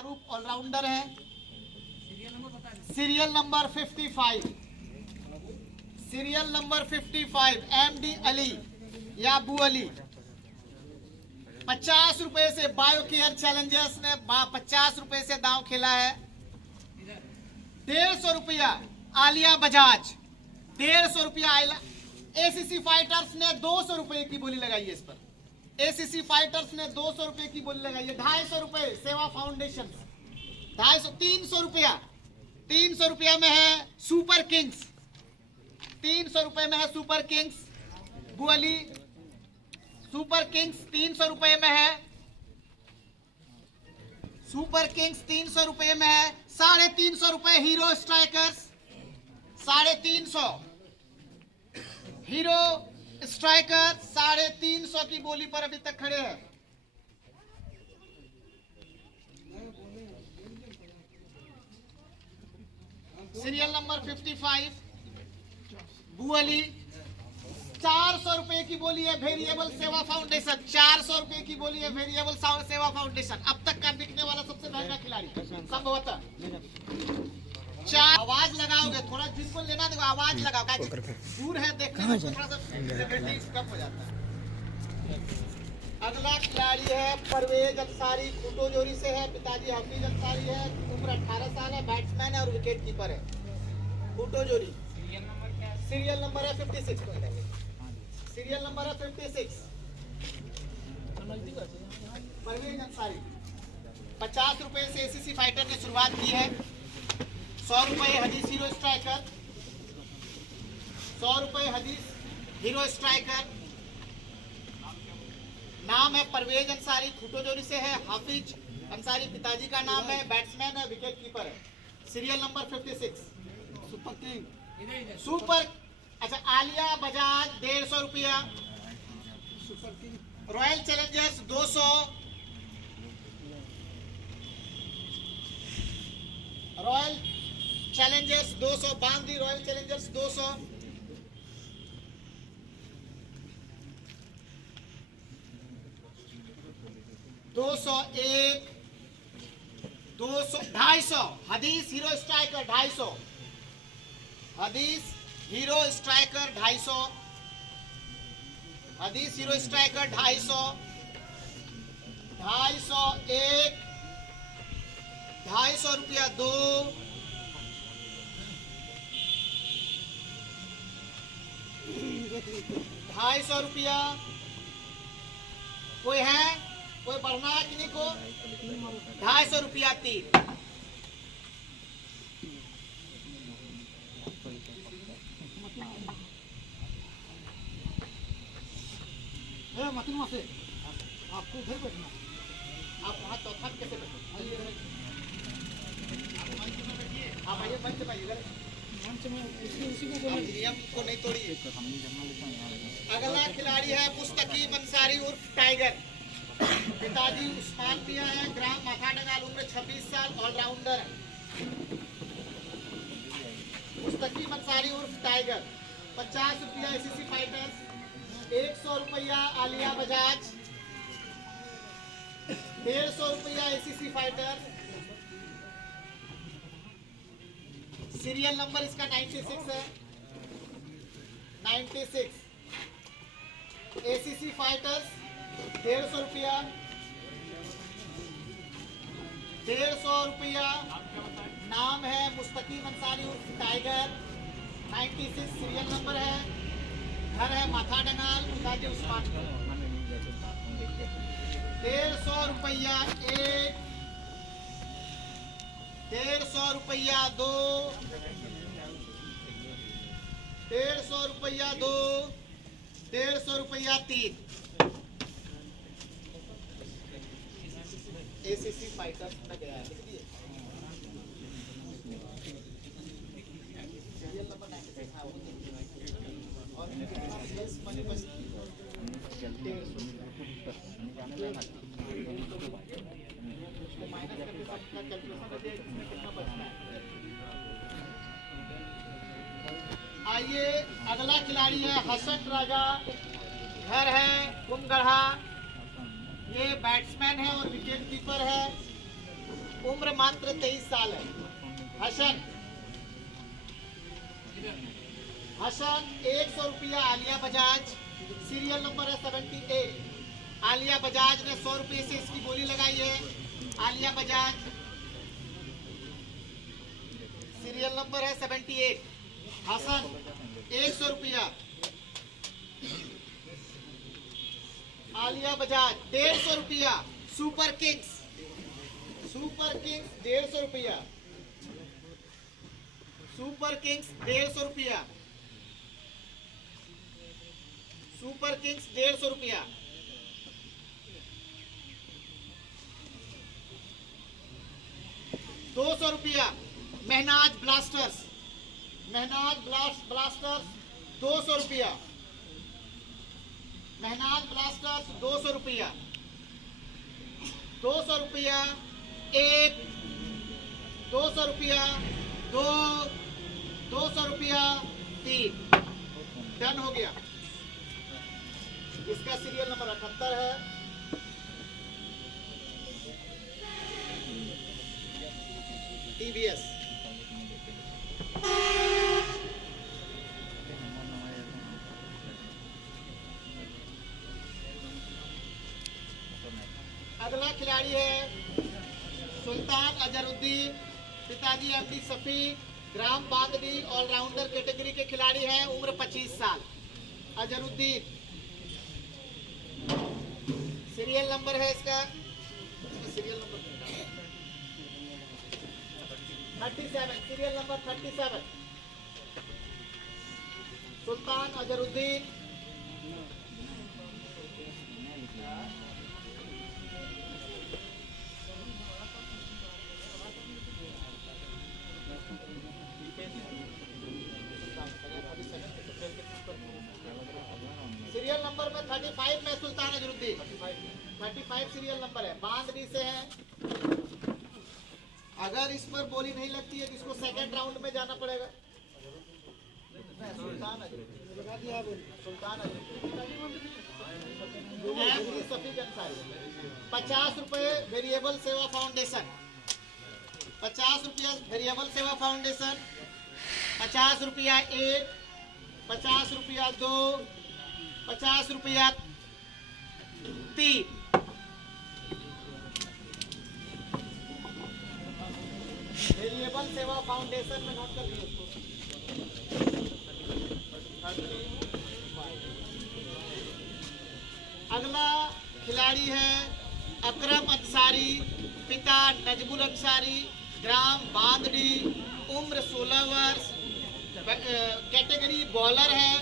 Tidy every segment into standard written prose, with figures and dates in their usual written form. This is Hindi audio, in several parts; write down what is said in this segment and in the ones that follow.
मारूफ ऑलराउंडर है। Serial number 55, serial number 55 MD Ali या अबू अली। 50 रुपए से बायो केयर चैलेंजर्स ने 50 रुपए से दांव खेला है। 150 रुपया आलिया बजाज, 150 रुपया एसीसी फाइटर्स ने 200 रुपए की बोली लगाई है इस पर। एसीसी फाइटर्स ने 200 रुपए की बोली लगाई है। 250 रुपए सेवा फाउंडेशन, 250, 300 रुपया, 300 रुपया में है सुपर किंग्स, 300 रुपए में है सुपर किंग्स बुअली। सुपर किंग्स 300 रुपए में है, सुपर किंग्स 300 रुपए में है। 350 रुपए हीरो स्ट्राइकर्स, 350 हीरो स्ट्राइकर 350 की बोली पर अभी तक खड़े हैं। Serial number 55 बुअली। 400 रुपए की बोली है वेरिएबल सेवा फाउंडेशन, 400 रुपए की बोली है वेरिएबल सेवा फाउंडेशन। अब तक का बिकने वाला सबसे महंगा खिलाड़ी संभवतः। आवाज लगाओगे थोड़ा, जिनको लेना देखो आवाज लगाओ, दूर है देखने में थोड़ा सा कम हो जाता है। अगला खिलाड़ी है परवेज अंसारी, खूटोजोरी से है। पिताजी हफीज अंसारी है, उम्र 18 साल है, बैट्समैन है और विकेट कीपर है। खूटोजोरी। सीरियल नंबर है 56, सीरियल नंबर है 56। परवेज अंसारी। 50 रुपए से एसीसी फाइटर ने शुरुआत की है। 100 रुपए हदीस हीरो स्ट्राइकर, 100 रुपए हदीस हीरो स्ट्राइकर। नाम है परवेज अंसारी, खूटोजोरी से है। हाफिज अंसारी पिताजी का नाम है, बैट्समैन है, विकेट कीपर है। Serial number 56। Super king, super अच्छा आलिया बजाज 150 रुपया। Super king royal Challengers 200, royal Challengers 200, बांदी रॉयल चैलेंजर्स 200। एक 200, 250 हदीस हीरो स्ट्राइकर 250, हदीस हीरो स्ट्राइकर 250, हदीस हीरो स्ट्राइकर 250, 250 एक, 250 रुपया 2, 250 रुपया। कोई है, कोई बढ़ना है किन्हीं को? 250 रुपया 3। से आपको इधर बैठना, आप वहाँ चौथा कैसे बैठे? आप आइए मंच पे आइए, मंच में उसी को नियम को नहीं तोड़िए। अगला खिलाड़ी है मुस्तकीम अंसारी उर्फ टाइगर। पिताजी उस्मान मियां है, ग्राम माथाडंगाल, उम्र 26 साल, ऑलराउंडर है। मुस्तकीम अंसारी उर्फ टाइगर। 50 रुपया एसीसी फाइटर्स, 100 रुपया आलिया बजाज, 150 रुपया एसीसी फाइटर्स। सीरियल नंबर इसका 96 है, 96। एसीसी फाइटर्स 150 रुपया, 150 रुपया। नाम है मुस्तकीम अंसारी उर्फ टाइगर, 96 सीरियल नंबर है। घर है माथाडंगाल, पिताजी उस्मान। 150 रुपया एक, 150 रुपया 2, 150 रुपया 2, 150 रुपया 3। एसीसी फाइटर में गया है, लिख दिए। सीरियल नंबर 96 है और मनी बस माइनस करके सबका कैलकुलेशन करके इसमें कितना बचता है। आइए अगला खिलाड़ी है हसन राजा, घर है कुमगढ़ा। ये बैट्समैन है और विकेट कीपर है। मात्र 23 साल है। हसन 100 रुपया आलिया बजाज, सीरियल नंबर है 78। आलिया बजाज ने 100 रुपये से इसकी बोली लगाई है। आलिया बजाज, सीरियल नंबर है 78। हसन 100 रुपया। आलिया बजाज 150 रुपया। सुपर किंग्स 150 रुपया। सुपर किंग्स 150 रुपया। सुपर किंग्स 150 रुपया। ₹200। महनाज ब्लास्टर्स 200 रुपया। महनाज ब्लास्टर्स 200 रुपया। 200 रुपया। 1, 200 रुपया। 2, 200 रुपया। 3 डन हो गया। इसका सीरियल नंबर 78 है। TVS। अगला खिलाड़ी है सुल्तान अजहरुद्दीन, पिताजी MD सफी, ग्राम बांदडी, ऑलराउंडर कैटेगरी के खिलाड़ी हैं, उम्र 25 साल। अजहरुद्दीन, सीरियल नंबर है इसका सीरियल नंबर 37। Serial number 37। सुल्तान अजहरुद्दीन। सीरियल नंबर में 35 में सुल्तान अजहरुद्दीन। 35 सीरियल नंबर है, बांदडी से है। अगर इस पर बोली नहीं लगती है तो इसको सेकंड राउंड में जाना पड़ेगा। सुल्तान अजहरुद्दीन सफी अंसारी। 50 रुपए वेरिएबल सेवा फाउंडेशन। 50 रुपया वेरिएबल सेवा फाउंडेशन। 50 रुपया 1, 50 रुपया 2, 50 रुपया 3। वेरिएबल सेवा फाउंडेशन में नोट कर दिए उसको। अगला खिलाड़ी है अकरम अंसारी, पिता नजमुल अंसारी, ग्राम बांदडी, उम्र 16 वर्ष, कैटेगरी बॉलर है।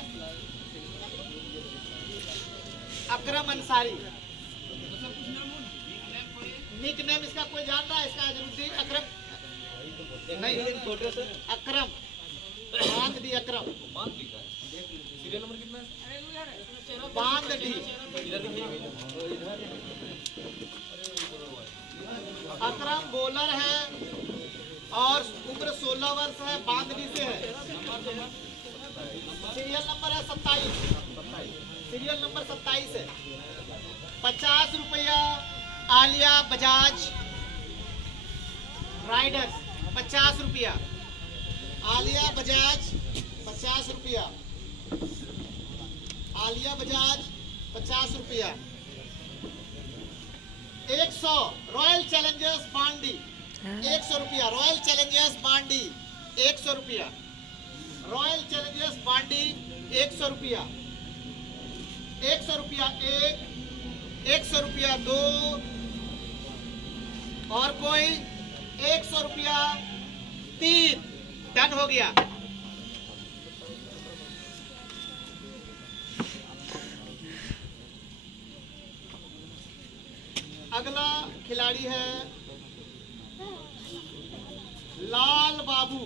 अकरम अंसारी, निक नेम इसका कोई जान रहा है? इसका अजहरुद्दीन अकरम नहीं, अकरम बांदडी। अकरम सीरियल नंबर कितना है? बांदडी। अकरम बॉलर है और उम्र 16 वर्ष है, बांदडी से है। सीरियल नंबर है 27। सीरियल नंबर 27 है। 50 रुपया आलिया बजाज राइडर्स। 50 रुपया आलिया बजाज। 50 रुपया आलिया बजाज। 50 रुपया। 100 रॉयल चैलेंजर्स बांडी। 100 रुपया रॉयल चैलेंजर्स बांडी। 100 रुपया रॉयल चैलेंजर्स बांडी। 100 रुपया। 100 रुपया 1, 100 रुपया 2 और कोई 100 रुपया 3 डन हो गया। अगला खिलाड़ी है लाल बाबू,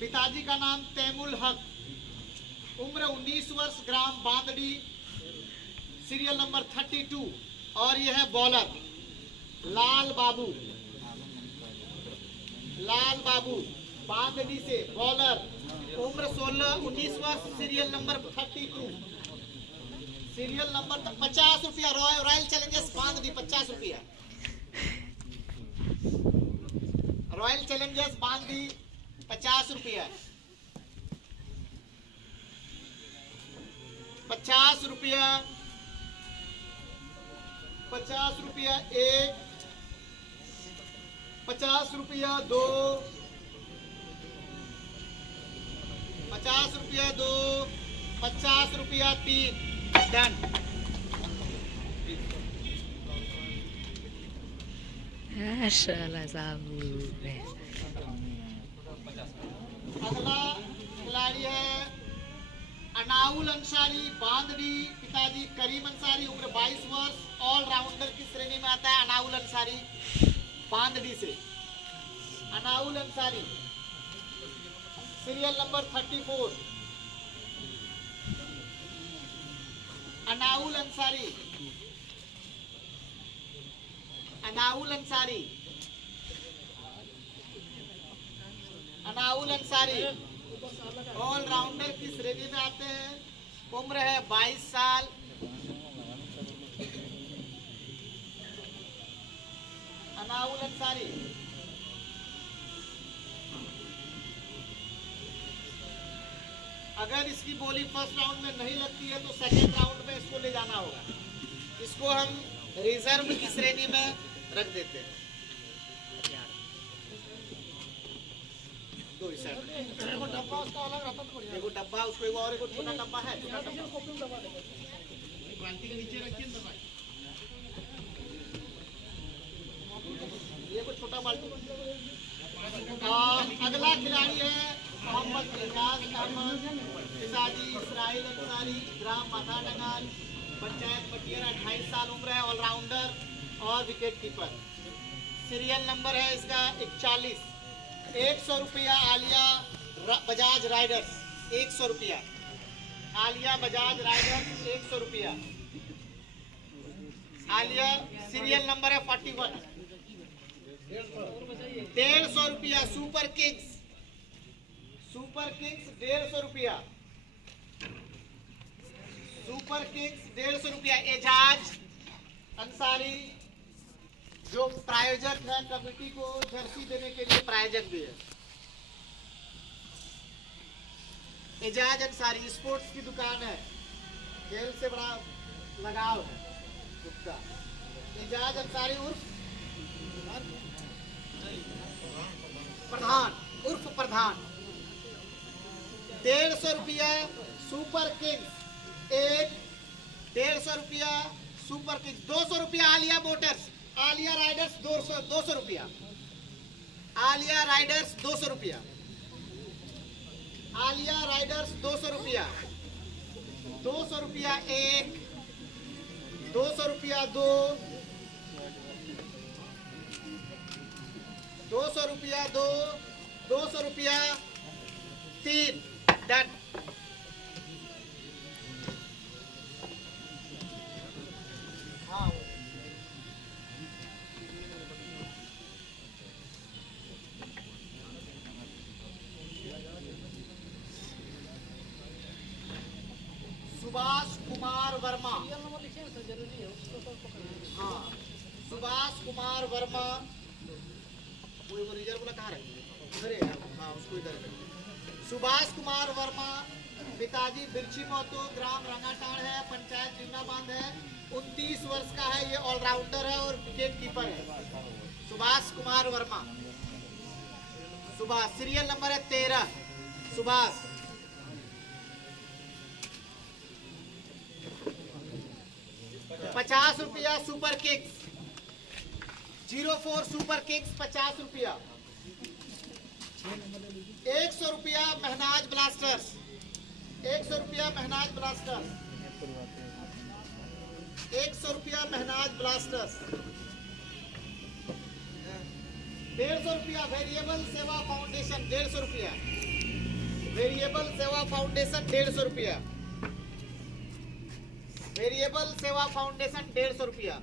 पिताजी का नाम तैमुल हक, उम्र 19 वर्ष, ग्राम बांदडी, सीरियल नंबर 32 और यह है बॉलर लाल बाबू। लाल बाबू बांदडी से बॉलर, उम्र 19 वर्ष, सीरियल नंबर 32। सीरियल नंबर 50 रुपया रॉयल चैलेंजर्स बांदडी। 50 रुपया रॉयल चैलेंजर्स बांदी 50 रुपया, 50 रुपया, 50 रुपया एक, 50 रुपया दो, 50 रुपया दो, 50 रुपया तीन। डन। माशाल्लाह साहब। अगला खिलाड़ी है अनाउल अंसारी बांदड़ी, पिताजी करीम अंसारी, उम्र 22 वर्ष, ऑलराउंडर की श्रेणी में आता है अनाउल अंसारी बांदड़ी से। Anaul Ansari serial number 34। Anaul Ansari, Anaul Ansari, Anaul Ansari allrounder की श्रेणी में आते हैं। उम्र है 22 साल। अनाउल अंसारी अगर इसकी बॉलिंग फर्स्ट राउंड में नहीं लगती है तो सेकंड राउंड में इसको ले जाना होगा। इसको हम रिजर्व की श्रेणी में रख देते हैं। दो इस साइड एगो डब्बा उसका अलग रहता तो बढ़िया। एगो डब्बा उसको एगो और एगो छोटा डब्बा है, छोटा डब्बा क्वांटिटी के नीचे रखिए ना भाई। ये को छोटा बाल्टी। अगला खिलाड़ी है मोहम्मद इजाज अहमद, पिताजी इसराइल अंसारी, ग्राम माथाडंगाल, पंचायत पटियाला, 28 साल उम्र है, ऑलराउंडर और विकेट कीपर। सीरियल नंबर है इसका 41। 100 रुपया आलिया बजाज राइडर्स, 100 रुपया आलिया बजाज राइडर्स, 100 रुपया आलिया। सीरियल नंबर है 41। 150 रुपया सुपर किंग्स, सुपर किंग्स 150 रुपया, सुपर किंग्स 150 रुपया। एजाज अंसारी जो प्रायोजक है, कमेटी को जर्सी देने के लिए प्रायोजक भी है। एजाज अंसारी स्पोर्ट्स की दुकान है, खेल से बड़ा लगाव है उसका। एजाज अंसारी उर्फ प्रधान, उर्फ प्रधान। 150 रुपया सुपर किंग्स एक, 150 रुपया सुपर किंग्स। 200 रुपया आलिया मोटर्स, आलिया राइडर्स 200 रुपया, आलिया राइडर्स 200 रुपया, आलिया राइडर्स 200 रुपया। 200 रुपया एक, 200 रुपया दो, 200 रुपया दो, 200 रुपया तीन। डन। हाँ सुभाष कुमार वर्मा, हाँ सुभाष कुमार वर्मा। वो रिजर्व वाला कहाँ रहे? इधर है। हाँ उसको इधर है। सुभाष कुमार वर्मा, पिताजी बिरछी महतो, ग्राम रंगाटाड़ है, पंचायत जिमनाबाद है, 29 वर्ष का है। ये ऑलराउंडर है और विकेट कीपर है। सुभाष कुमार वर्मा, सुभाष। सीरियल नंबर है 13। Subhash. ₹50 super Kings, 04 super Kings 50 रुपया। 100 रुपया महनाज ब्लास्टर्स, 100 रुपया महनाज ब्लास्टर्स, 100 रुपया महनाज ब्लास्टर्स। 150 रुपया वेरिएबल सेवा फाउंडेशन, 150 रुपया वेरिएबल सेवा फाउंडेशन, 150 रुपया वेरिएबल सेवा फाउंडेशन, 150 रुपया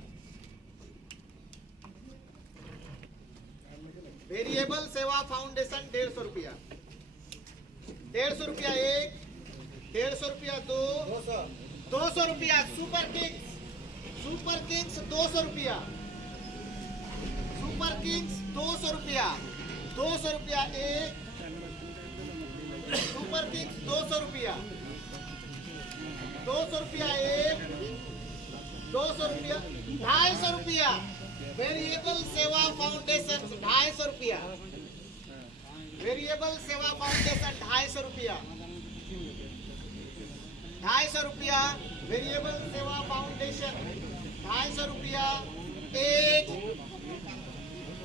वेरिएबल सेवा फाउंडेशन, 150 रुपया। 150 रुपया एक, 150 रुपया दो, 200 रुपया सुपर किंग्स, सुपर किंग्स 200 रुपया, सुपर किंग्स 200 रुपया एक, सुपर किंग्स 200 रुपया, 200 रुपया एक, 200 रुपया, 250 रुपया, वेरिएबल सेवा फाउंडेशन 250 रुपया, वेरिएबल सेवा फाउंडेशन 250 रुपया, 250 रुपया, वेरिएबल सेवा फाउंडेशन 250 रुपया एक,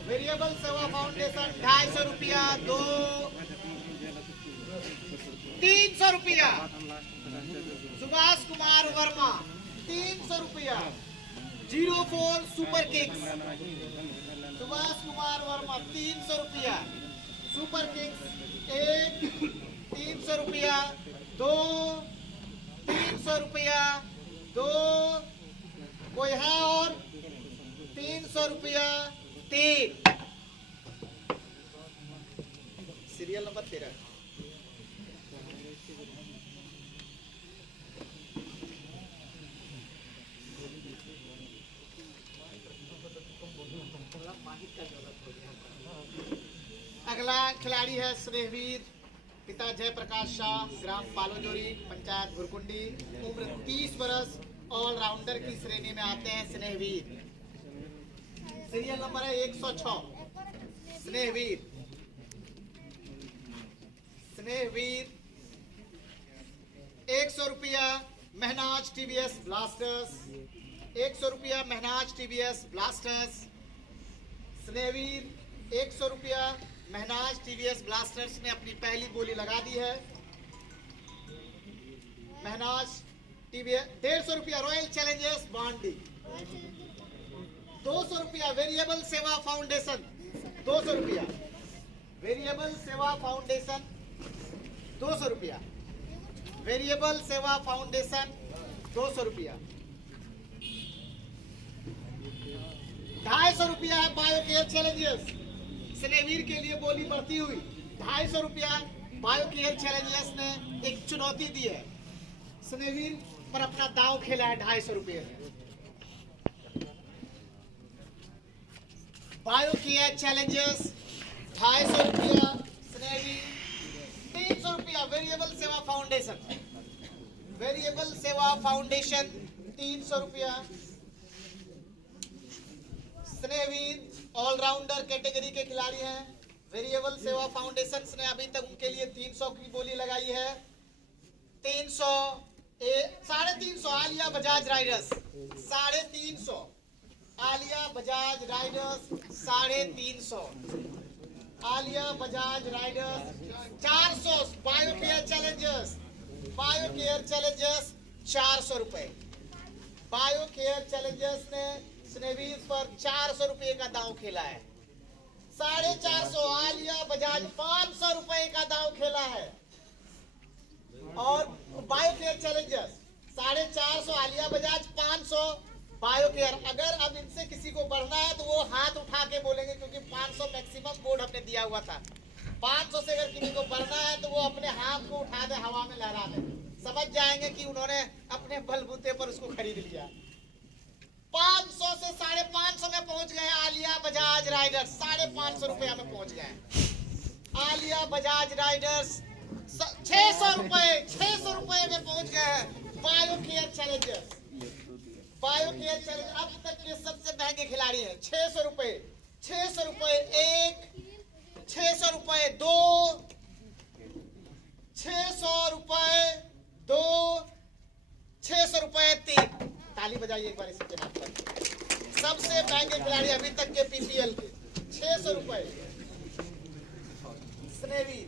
वेरिएबल सेवा फाउंडेशन 250 रुपया दो, 300 रुपया, सुभाष कुमार वर्मा 300 रुपया, 04 सुपर किंग्स, सुभाष कुमार वर्मा 300 रुपया, सुपर किंग्स एक, 300 रुपया दो, 300 रुपया दो, कोई है और 300 रुपया तीन, सीरियल नंबर 13। अगला खिलाड़ी है स्नेहवीर, पिता जयप्रकाश शाह, ग्राम पालोजोरी, पंचायत भुरकुंडी, उम्र 30 वर्ष, ऑलराउंडर की श्रेणी में आते हैं स्नेहवीर। सीरियल नंबर है 106। स्नेहवीर, स्नेहवीर 100 रुपया महनाज टीवीएस ब्लास्टर्स, 100 रुपया महनाज टीवीएस ब्लास्टर्स। स्नेहवीर 100 रुपया महनाज टीवीएस ब्लास्टर्स ने अपनी पहली बोली लगा दी है। महनाज टीवीएस 150 रुपया रॉयल चैलेंजर्स बांडी, 200 रुपया वेरिएबल सेवा फाउंडेशन, 200 रुपया वेरिएबल सेवा फाउंडेशन, 200 रुपया वेरिएबल सेवा फाउंडेशन, 200 रुपया। 250 रुपया है बायोकेयर चैलेंजर्स, स्नेहवीर के लिए बोली बढ़ती हुई 250 रुपया बायोकेयर चैलेंजर्स ने एक चुनौती दी है। स्नेहवीर पर अपना दांव खेला है 250 रुपये में। बायोकेयर चैलेंजर्स 250 रुपया, स्नेहवीर 300 रुपया वेरिएबल सेवा फाउंडेशन, वेरिएबल सेवा फाउंडेशन 300 रुपया। स्नेहवीर ऑलराउंडर कैटेगरी के खिलाड़ी हैं। वेरिएबल सेवा फाउंडेशन ने अभी तक उनके लिए 300 की बोली लगाई है। 300 350 Aliya Bajaj riders 350, Aliya Bajaj riders 350, Aliya Bajaj riders 400, Biocare challengers, Biocare challengers 400 रुपए। बायोकेयर चैलेंजर्स ने स्नेहवीर पर 400 रुपए का दांव खेला है। 450 आलिया बजाज 500 रुपए का दांव खेला है। और बायोकेयर चैलेंजर्स 450 आलिया बजाज 500 बायोकेयर। अगर अब इनसे किसी को बढ़ना है तो वो हाथ उठा के बोलेंगे, क्योंकि 500 मैक्सिमम बोर्ड हमने दिया हुआ था। 500 से अगर किसी को बढ़ना है तो वो अपने हाथ को उठा दे, हवा में लहरा दे, समझ जाएंगे कि उन्होंने अपने बलबूते पर उसको खरीद लिया। 500 से 550 में पहुंच गए आलिया बजाज राइडर्स, 550 रुपया में पहुंच गए। आलिया बजाज राइडर्स 600 रुपए में पहुंच गए हैं। बायोकेयर चैलेंजर्स, बायोकेयर चैलेंजर अब तक के सबसे महंगे खिलाड़ी हैं। 600 रुपए, 600 रुपए एक, 600 रुपए दो, 600 रुपए दो, 600 रुपए तीन। ताली बजाइए एक बार इसी के नाम पर। सबसे महंगे खिलाड़ी अभी तक के पीपीएल के 600 रुपए। स्नेहवीर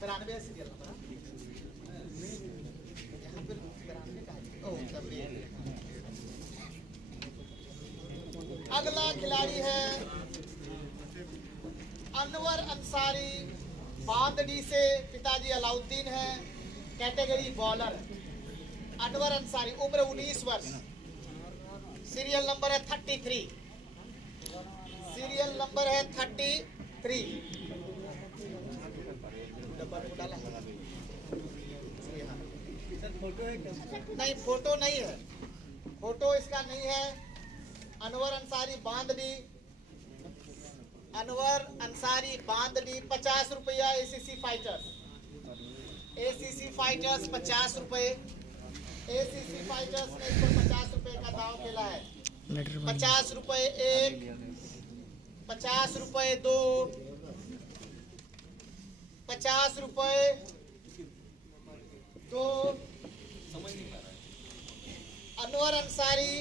93 सीरियल नंबर, यहाँ पर 93 का है। अगला खिलाड़ी है अनवर अंसारी, बांदडी से, पिताजी अलाउद्दीन है, कैटेगरी बॉलर। अनवर अंसारी उम्र 19 वर्ष, सीरियल नंबर है 33, सीरियल नंबर है 33। नहीं, फोटो नहीं है, फोटो इसका नहीं है। अनवर अंसारी बांदडी, अनवर अंसारी बांदली 50 रुपया एसीसी फाइटर्स। एसीसी फाइटर्स 50 रुपए। एसीसी फाइटर्स ने इस पर 50 रुपए का दाव खेला है। 50 रुपए एक, 50 रुपए दो, 50 रुपए दो। अनवर अंसारी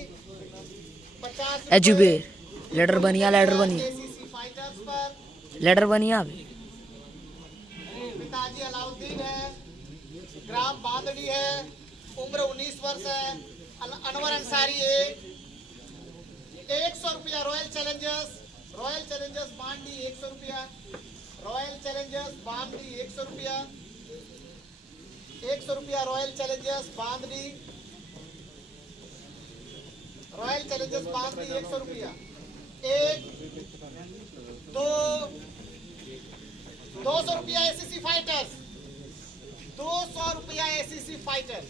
50 एजुबेर लेटर बनिया एसीसी फाइटर्स पर। लेटर बनिया पिताजी अलाउद्दीन है, ग्राम बांदड़ी है, उम्र 19 वर्ष है। अनवर अंसारी 100 रुपया रॉयल चैलेंजर्स बांडी 100 रुपया। रॉयल चैलेंजर्स बांदी 100 रुपया। 100 रुपया रॉयल चैलेंजर्स बांदी। रॉयल चैलेंजर्स बांदी 100 रुपया। 1 2 200 रुपया एसीसी फाइटर्स। 200 रुपया एसीसी फाइटर्स।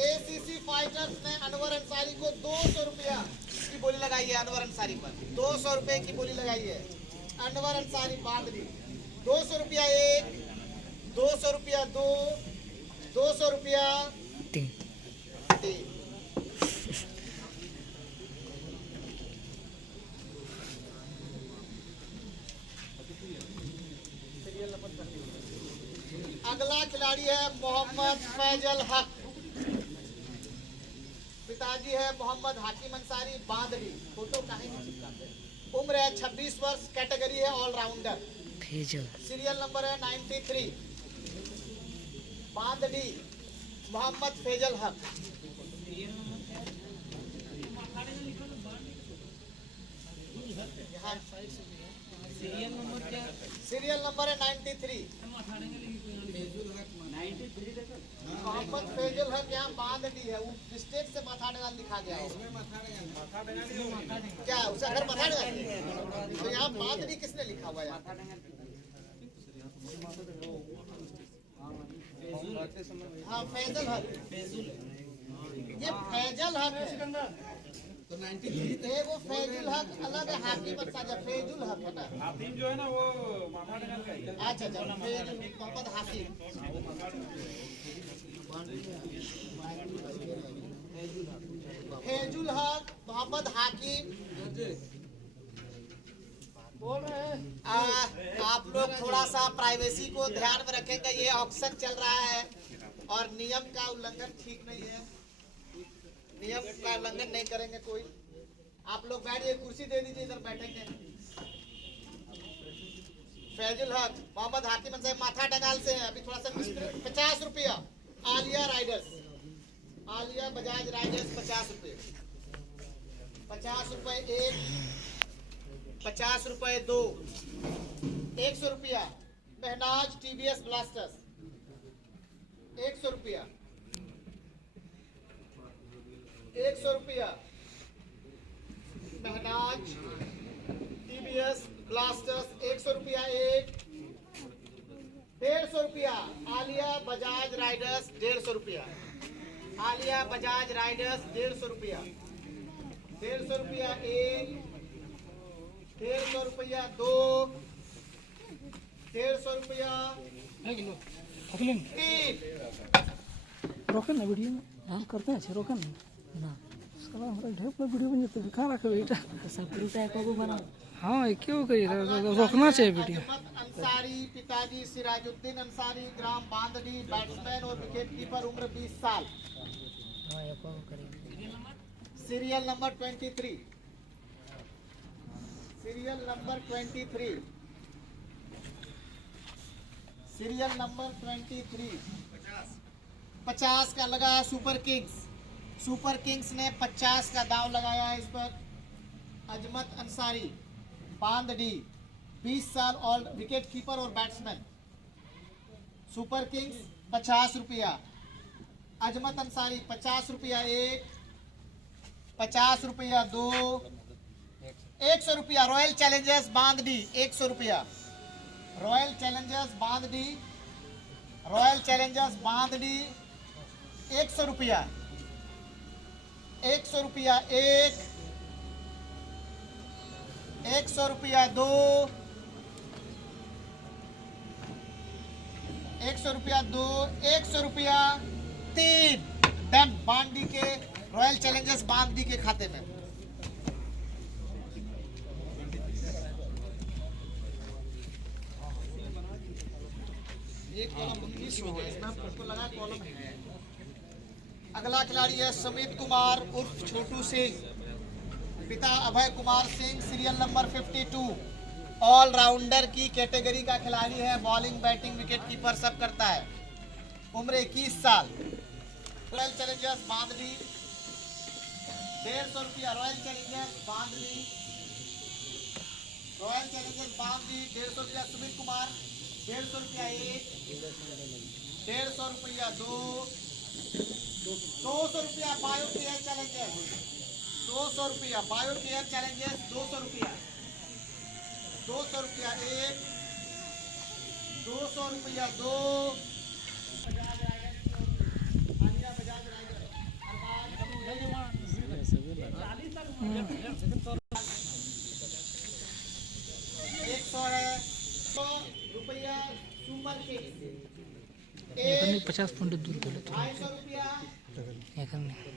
एसीसी फाइटर्स ने अनवर अंसारी को 200 रुपया की बोली लगाई है। अनवर अंसारी पर 200 रुपए की बोली लगाई है। अनवर अंसारी बांदरी 200 रुपया एक, 200 रुपया दो, 200 रुपया तीन। अगला खिलाड़ी है मोहम्मद फैजल हक। पिताजी है मोहम्मद हाकिम अंसारी बांदड़ी। फोटो काहे नहीं चिपकाते? उम्र है 26 वर्ष। कैटेगरी है ऑलराउंडर। सीरियल नंबर है 93। बांदड़ी मोहम्मद फैजल हक। सीरियल नंबर है 93। मोहम्मद फैजल हक यहाँ बांदड़ी है। वो मिस्टेक से मथाडगाल लिखा गया है। क्या उसे अगर मथाडगाल तो यहाँ बांदड़ी किसने लिखा हुआ है? हाँ फैजल हक। ये फैजल हक है। तो 93 वो फैजुल हक अलग है। हाकिम अंसारी फैजुल हक है ना। हाकिम जो है ना वो मथाडगाल का है। अच्छा फैजुल मोहम्मद हाकिम। फैजुल हक मोहम्मद हाकिम बोल रहे हैं। आप लोग थोड़ा सा प्राइवेसी को ध्यान में रखेंगे। ये ऑक्शन चल रहा है और नियम का उल्लंघन ठीक नहीं है। नियम का उल्लंघन नहीं करेंगे कोई। आप लोग बैठिए, कुर्सी दे दीजिए, इधर बैठेंगे। फैजुल हक मोहम्मद हाकिम अंसारी माथा डगाल से है। अभी थोड़ा सा 50 रुपया। आलिया राइडर्स, आलिया बजाज राइडर्स 50 रुपये। 50 रुपए एक, 50 रुपए दो, 100 रुपया। महनाज टीवीएस ब्लास्टर्स 100 रुपया। 100 रुपया महनाज टीवीएस ब्लास्टर्स 100 रुपया एक। 150 रुपया आलिया बजाज राइडर्स 150 रुपया। आलिया बजाज राइडर्स 150 रुपया। 150 रुपया एक, 150 रुपया दो, 150 रुपया तीन। रोकन ना वीडियो में हम करते हैं रोकन ना साला हमारा ढेर पर वीडियो बन जाता है। कहाँ रखे बेटा? तो सब रूटा को बनाओ। हाँ ये क्यों करिए? रोकना चाहिए वीडियो। अंसारी पिताजी सिराजुद्दीन अंसारी ग्राम बांदड़ी बैट्समैन और विकेट कीपर उम्र 20 साल। हाँ ये को करेंगे। Serial number 23। Serial number 23। Serial number 23। 50 का लगा है सुपर किंग्स। सुपर किंग्स ने 50 का दाव लगाया है इस पर। अजमत अंसारी बांदडी 20 साल ओल्ड विकेट कीपर और बैट्समैन। सुपर किंग्स 50 रुपया। अजमत अंसारी 50 रुपया एक, 50 रुपया दो, 100 रुपया। रॉयल चैलेंजर्स बांदडी 100 रुपया। रॉयल चैलेंजर्स बांदडी, रॉयल चैलेंजर्स बांदडी 100 रुपया। 100 रुपया एक, 100 रुपया 2, 100 रुपया 2, 100 रुपया 3। डन। बांडी के रॉयल चैलेंजर्स बांडी के खाते में। एक कॉलम 19 हो गया, इसमें आपको लगा कॉलम है। अगला खिलाड़ी है सुमित कुमार उर्फ छोटू सिंह, पिता Abhay Kumar Singh, serial number 52। Allrounder की कैटेगरी का खिलाड़ी है, बॉलिंग बैटिंग विकेट कीपर सब करता है। उम्र 21 साल। रॉयल चैलेंजर्स बांधली 150 रुपया। रॉयल चैलेंजर्स बांधली, रॉयल चैलेंजर्स बांधली 150 रुपया। सुमित कुमार 150 रुपया 1, 150 रुपया 2, 200 रुपया बायो केयर चैलेंजर्स, 200 रुपया बायो केयर चैलेंजर्स, 200 रुपया, 200 रुपया 1, 200 रुपया 2। एक 100 है, 100 रुपया सुपर किंग्स, 50 फुट दूर कर लेते 250 रुपया हैं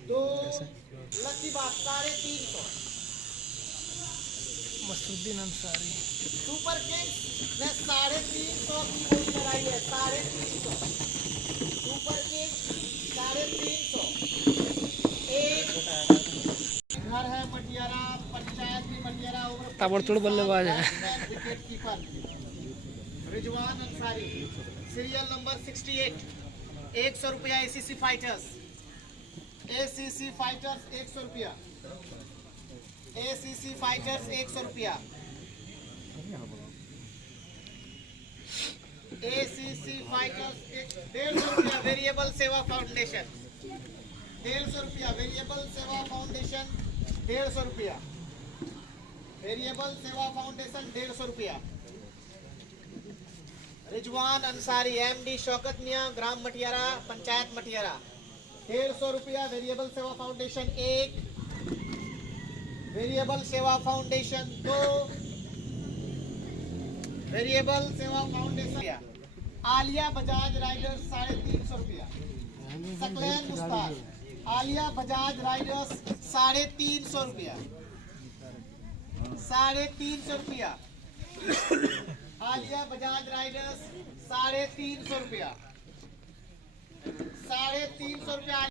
2, लकी बात 350। मसरुद्दीन अंसारी सुपर किंग्स ने 350 की बोली लगाई है, 350। Super Kings 350। एक घर है मटियारा, पंचायत भी मटियारा। ताबड़तोड़ बल्लेबाज है। Wicket keeper Rizwan Ansari, serial number 68। 100 रुपया एसीसी फाइटर्स, एसीसी फाइटर्स 100 रुपया, एसीसी फाइटर्स 100 रुपया, एसीसी फाइटर्स 150 रुपया। वेरिएबल सेवा फाउंडेशन 150 रुपया, वेरिएबल सेवा फाउंडेशन 150 रुपया, वेरिएबल सेवा फाउंडेशन 150 रुपया। रिजवान अंसारी एमडी शौकत मियां, ग्राम मटियारा, पंचायत मटियारा 150 रुपया। वेरिएबल सेवा फाउंडेशन 1, वेरिएबल सेवा फाउंडेशन 2, वेरिएबल सेवा फाउंडेशन। आलिया बजाज राइडर्स 350 रुपया। सकलैन मुस्ताक, आलिया बजाज राइडर्स 350 रुपया, 350 रुपया। आलिया बजाज राइडर्स 350 रुपया, 350 रुपया।